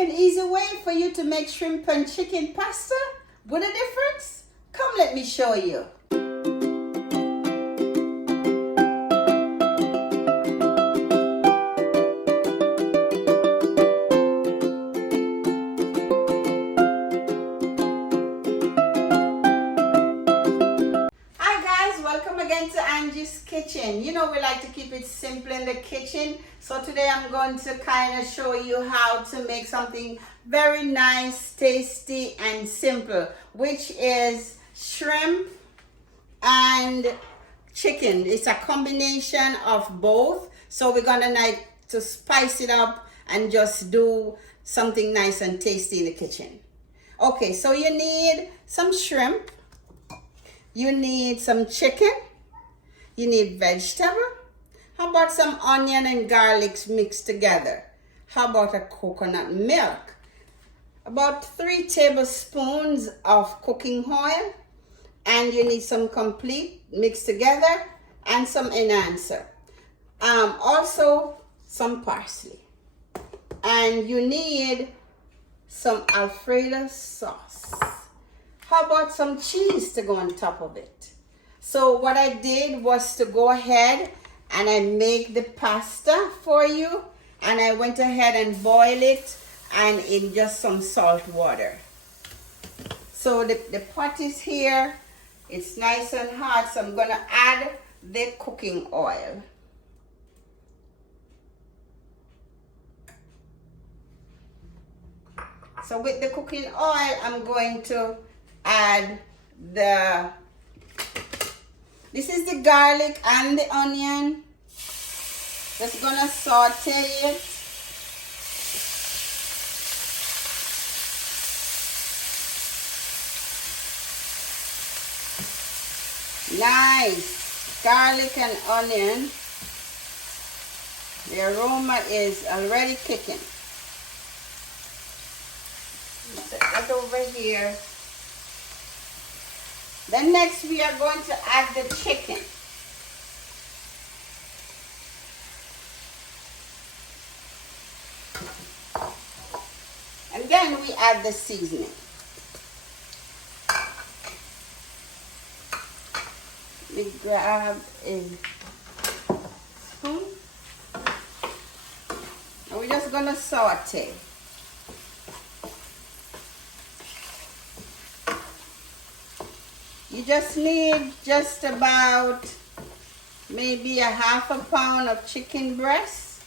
and easy way for you to make shrimp and chicken pasta with a difference? Come let me show you. To Angie's kitchen. You know we like to keep it simple in the kitchen, so today I'm going to kind of show you how to make something very nice, tasty and simple, which is shrimp and chicken. It's a combination of both, so we're gonna like to spice it up and just do something nice and tasty in the kitchen. Okay, so you need some shrimp, you need some chicken, you need vegetable. How about some onion and garlic mixed together? How about a coconut milk? About 3 tablespoons of cooking oil. And you need some complete mixed together and some enhancer. Also some parsley. And you need some Alfredo sauce. How about some cheese to go on top of it? So what I did was to go ahead and I make the pasta for you, and I went ahead and boil it and in just some salt water. So the pot is here, it's nice and hot, so I'm gonna add the cooking oil. So with the cooking oil, I'm going to add this is the garlic and the onion. Just gonna saute it. Nice garlic and onion. The aroma is already kicking. Set that over here. Then next we are going to add the chicken. And then we add the seasoning. We grab a spoon. And we're just gonna saute. You just need just about maybe a half a pound of chicken breast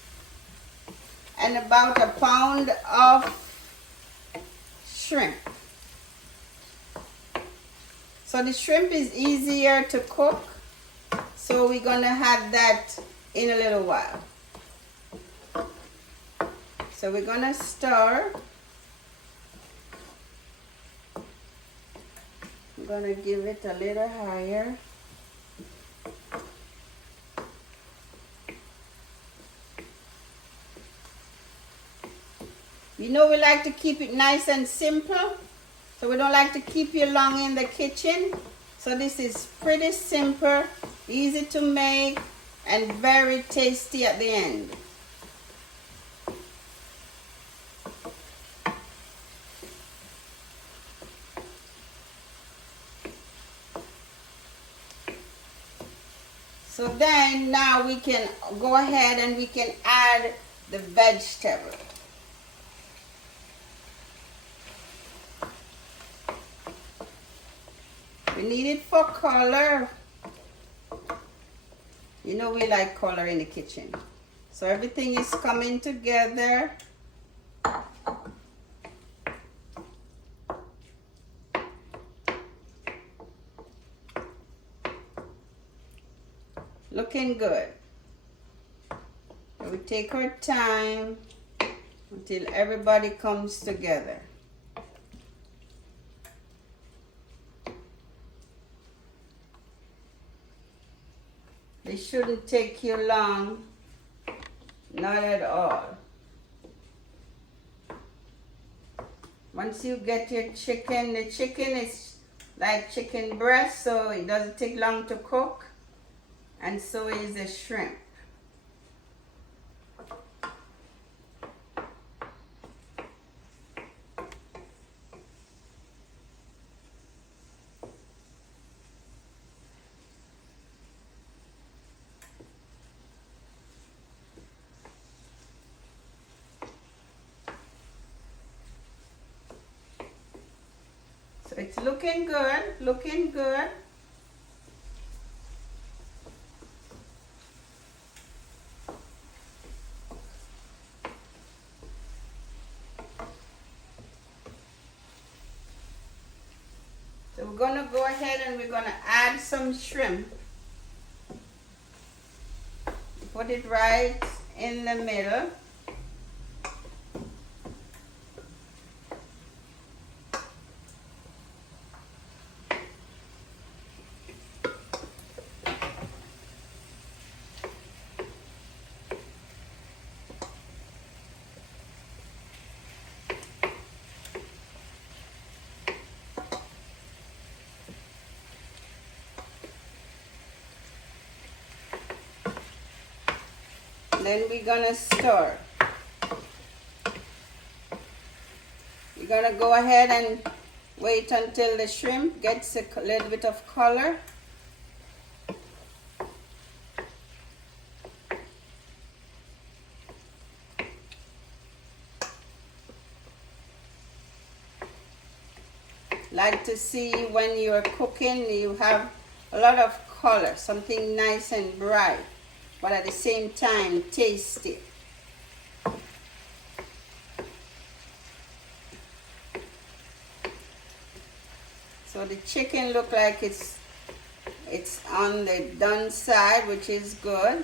and about a pound of shrimp. So the shrimp is easier to cook, so we're gonna have that in a little while. So we're gonna stir. I'm gonna give it a little higher. You know we like to keep it nice and simple, so we don't like to keep you long in the kitchen. So this is pretty simple, easy to make, and very tasty at the end. So then now we can go ahead and we can add the vegetable. We need it for color. You know we like color in the kitchen. So everything is coming together. Looking good. So we take our time until everybody comes together. This shouldn't take you long, not at all. Once you get your chicken, the chicken is like chicken breast, so it doesn't take long to cook. And so is the shrimp. So it's looking good, looking good. So we're gonna go ahead and we're gonna add some shrimp. Put it right in the middle. Then we're gonna stir. You're gonna go ahead and wait until the shrimp gets a little bit of color. Like to see when you're cooking, you have a lot of color, something nice and bright, but at the same time tasty. So the chicken look like it's on the done side, which is good.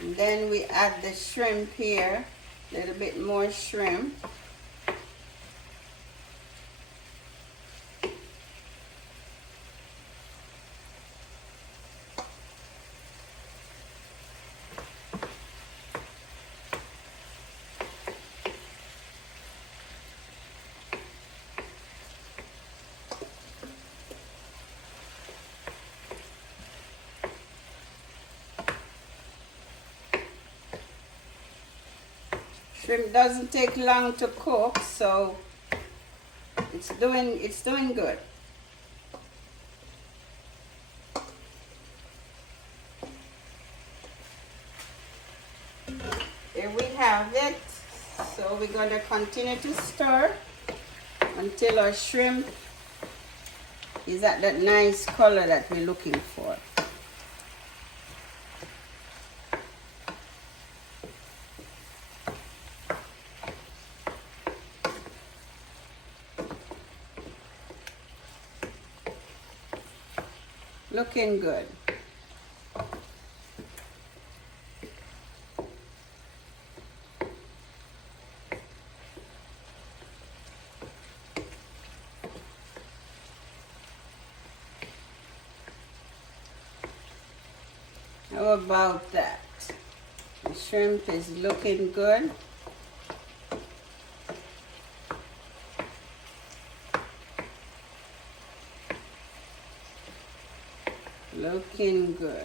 And then we add the shrimp here, a little bit more shrimp. Shrimp doesn't take long to cook, so it's doing good. Here we have it. So we're going to continue to stir until our shrimp is at that nice color that we're looking for. Looking good. How about that? The shrimp is looking good. Looking good.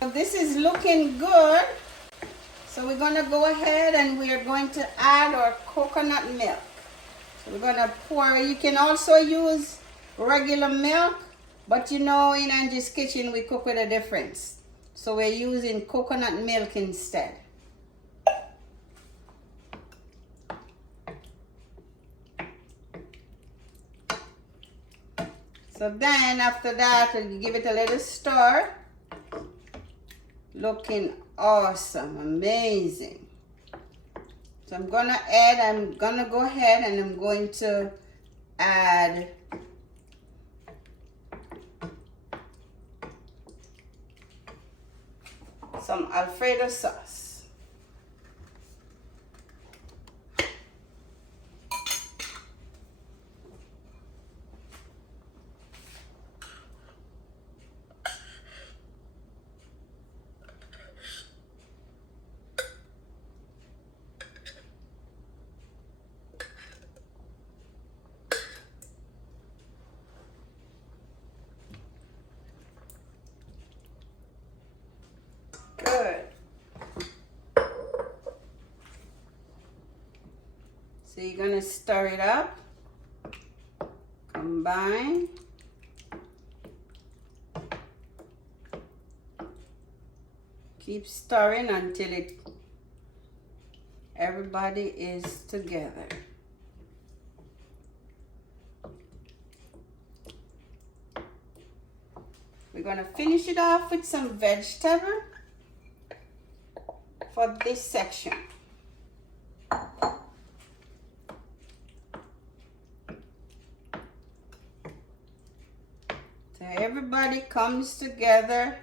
So this is looking good. So we're going to go ahead and we are going to add our coconut milk. So we're going to pour. You can also use regular milk, but you know in Angie's Kitchen we cook with a difference. So we're using coconut milk instead. So then after that, we'll give it a little stir. Looking awesome, amazing. So I'm gonna go ahead and I'm going to add some Alfredo sauce. Good. So you're gonna stir it up. Combine. Keep stirring until everybody is together. We're going to finish it off with some vegetable for this section. So everybody comes together.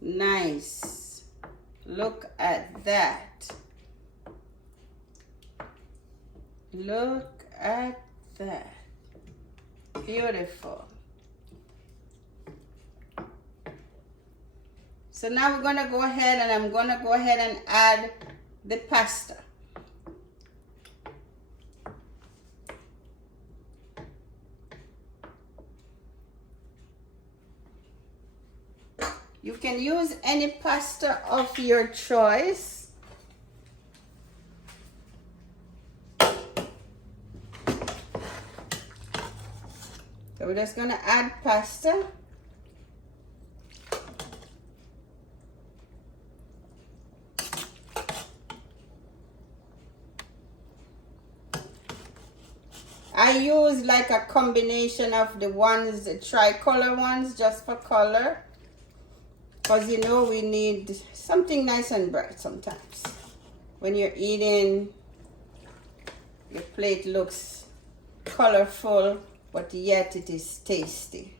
Nice. Look at that. Look at that. Beautiful. So now we're going to go ahead and I'm going to go ahead and add the pasta. You can use any pasta of your choice. So we're just going to add pasta. I use like a combination of the ones, the tricolor ones, just for color. Because you know we need something nice and bright sometimes. When you're eating, your plate looks colorful, but yet it is tasty.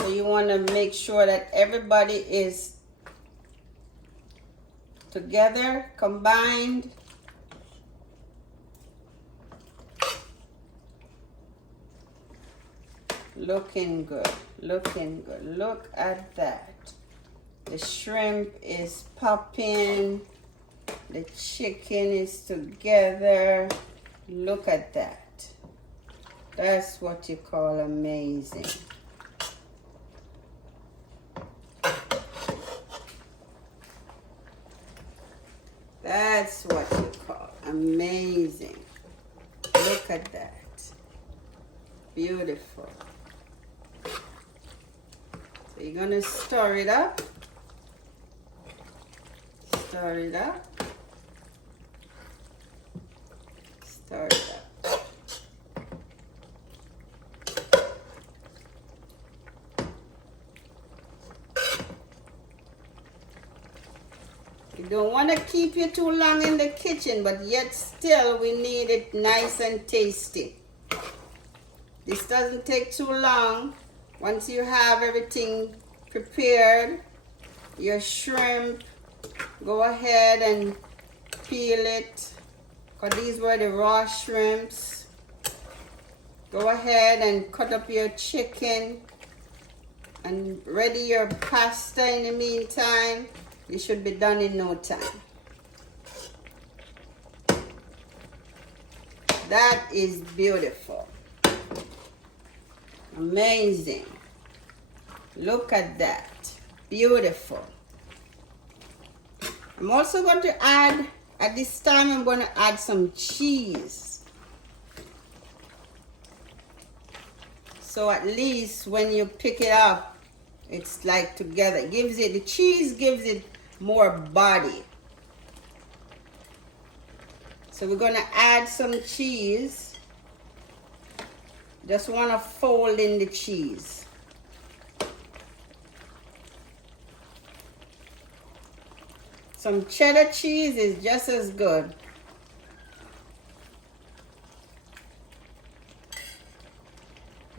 So you want to make sure that everybody is together, combined. Looking good, looking good. Look at that. The shrimp is popping. The chicken is together. Look at that. That's what you call amazing. That's what you call amazing. Look at that. Beautiful. So you're going to stir it up. Stir it up. Stir it up. You don't want to keep you too long in the kitchen, but yet still we need it nice and tasty. This doesn't take too long. Once you have everything prepared, your shrimp, go ahead and peel it. Because these were the raw shrimps. Go ahead and cut up your chicken and ready your pasta in the meantime. It should be done in no time. That is beautiful. Amazing. Look at that. Beautiful. I'm also going to add, at this time I'm going to add some cheese. So at least when you pick it up, it's like together. It gives it, the cheese gives it more body. So we're going to add some cheese. Just want to fold in the cheese. Some cheddar cheese is just as good.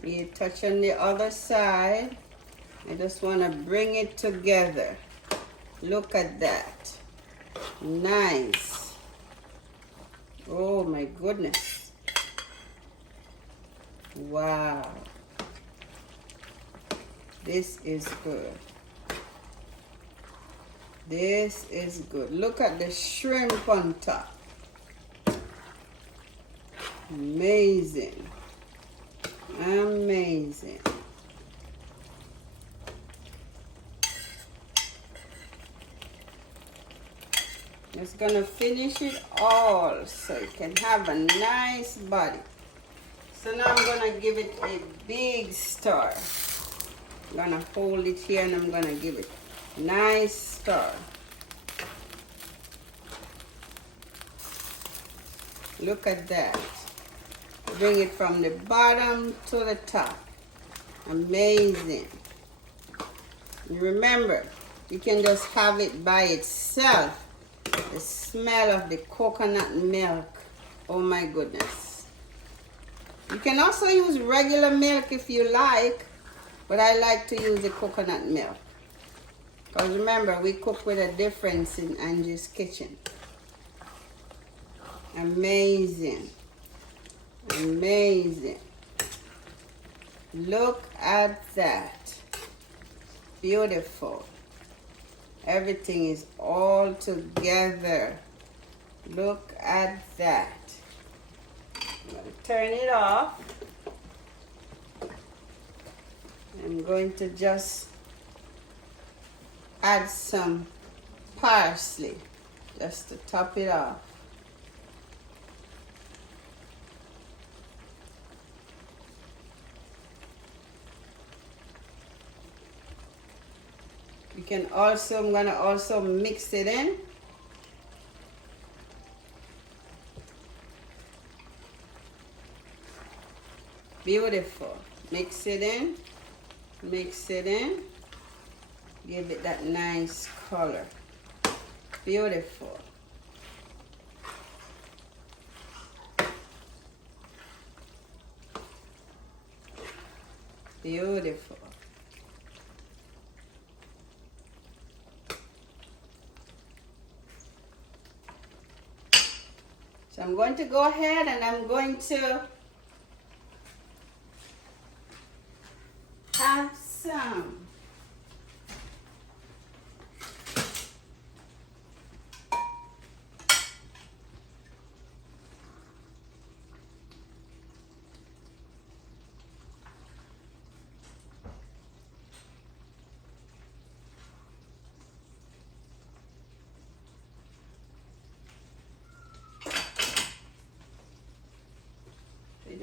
You touch on the other side. I just want to bring it together. Look at that. Nice. Oh my goodness. Wow. This is good. This is good. Look at the shrimp on top. Amazing. Amazing. Just gonna finish it all so it can have a nice body. So now I'm gonna give it a big star. I'm gonna hold it here and I'm gonna give it a nice star. Look at that. Bring it from the bottom to the top. Amazing. Remember, you can just have it by itself. The smell of the coconut milk. Oh my goodness. You can also use regular milk if you like, but I like to use the coconut milk. Because remember, we cook with a difference in Angie's kitchen. Amazing. Amazing. Look at that. Beautiful. Everything is all together. Look at that. I'm going to turn it off. I'm going to just add some parsley just to top it off. You can also, I'm gonna also mix it in. Beautiful. Mix it in. Mix it in. Give it that nice color. Beautiful. Beautiful. So I'm going to go ahead and I'm going to have some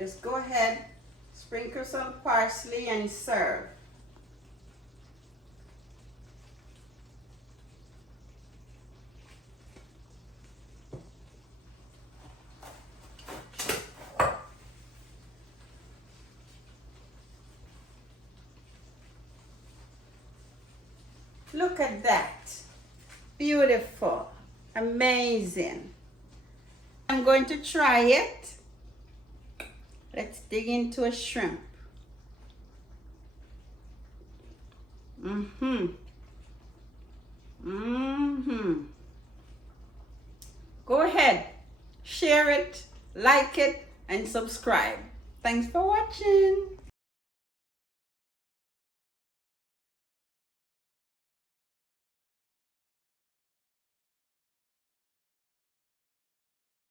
just go ahead, sprinkle some parsley and serve. Look at that. Beautiful. Amazing. I'm going to try it. Let's dig into a shrimp. Go ahead, share it, like it, and subscribe. Thanks for watching.